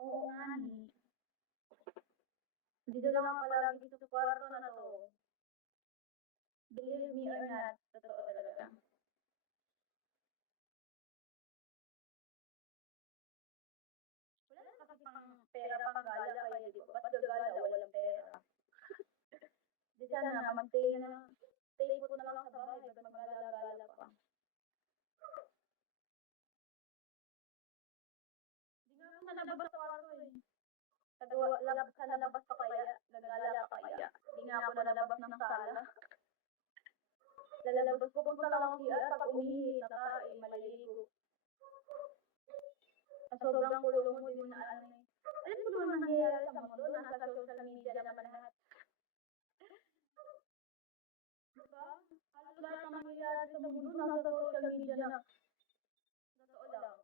Oo nga ni. Dito lang ako palagi sa kwarto na 'to. Believe me or not, totoo talaga. Wala na kasi pang pera panggala kaya 'di ba, ba't gagala walang pera? 'Di sana stay put na lang sa bahay ba't maggala-gala pa. 'Di nga ako nalabas sa kwarto, eh. Sa labas pa kaya, gagala pa kaya. 'Di nga ako lalabas ng sala. Lalabas pupunta lang ako CR 'pag umihi, kakain, maliligo. Sa sobrang kulong mo 'di mo na alam eh. Alam mo naman nangyayari sa mundo, nasa social media naman lahat. 'Di ba? Halos lahat ng nangyayari sa mundo nasa social media na. Totoo lang.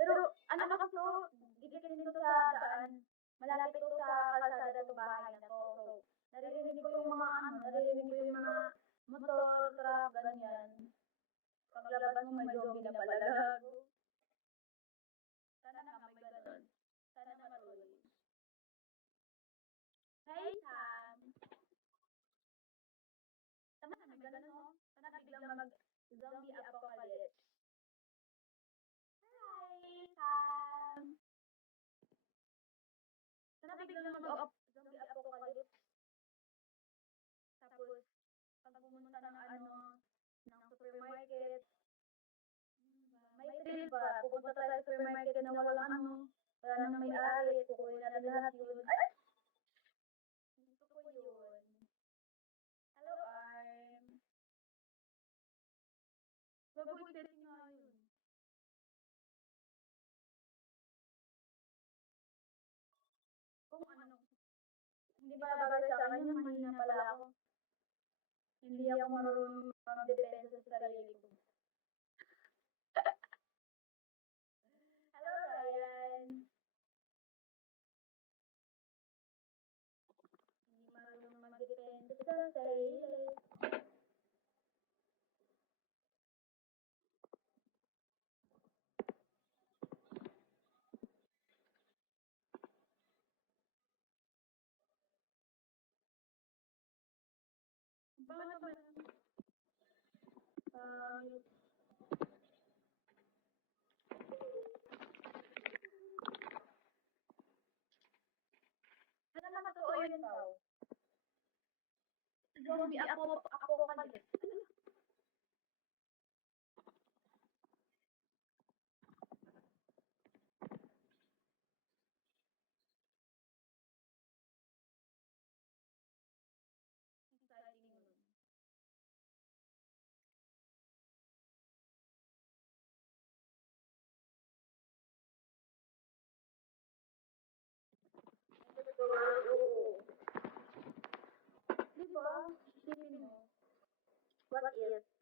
Pero ano kasi 'to, dikit din 'to sa daan. Malapit 'to sa kalsada 'tong bahay na 'to. So, naririnig ko yung mga naririnig ko yung mga motor, truck, ganyan. Paglabas mo may zombie na pala gago. Sana nga may gano'n. Sana matuloy. Hey, Sam. Tama na, may gano'n 'no? Sana biglang mag-zombie apocalypse. Hi, Sam. Sana biglang mag-zombie apocalypse. Tapos, pag pumunta ng ng supermarket, may thrill ba? Pupunta tayo sa supermarket na walang wala nang may-ari, kukunin natin lahat yun. Ay! Gusto ko yun. Hello, Arm. Baboy petting nga yun. Kung ano, hindi pala bagay sa akin yun, mahina pala ako. Hindi ako marunong magdepensa sa sarili ko. Hello, Ryan. Hindi marunong magdepensa sa sarili. Paano ba? Sana totoo yun daw. Zombie apocalypse. Exciting nun. Diba? Isipin mo. What if?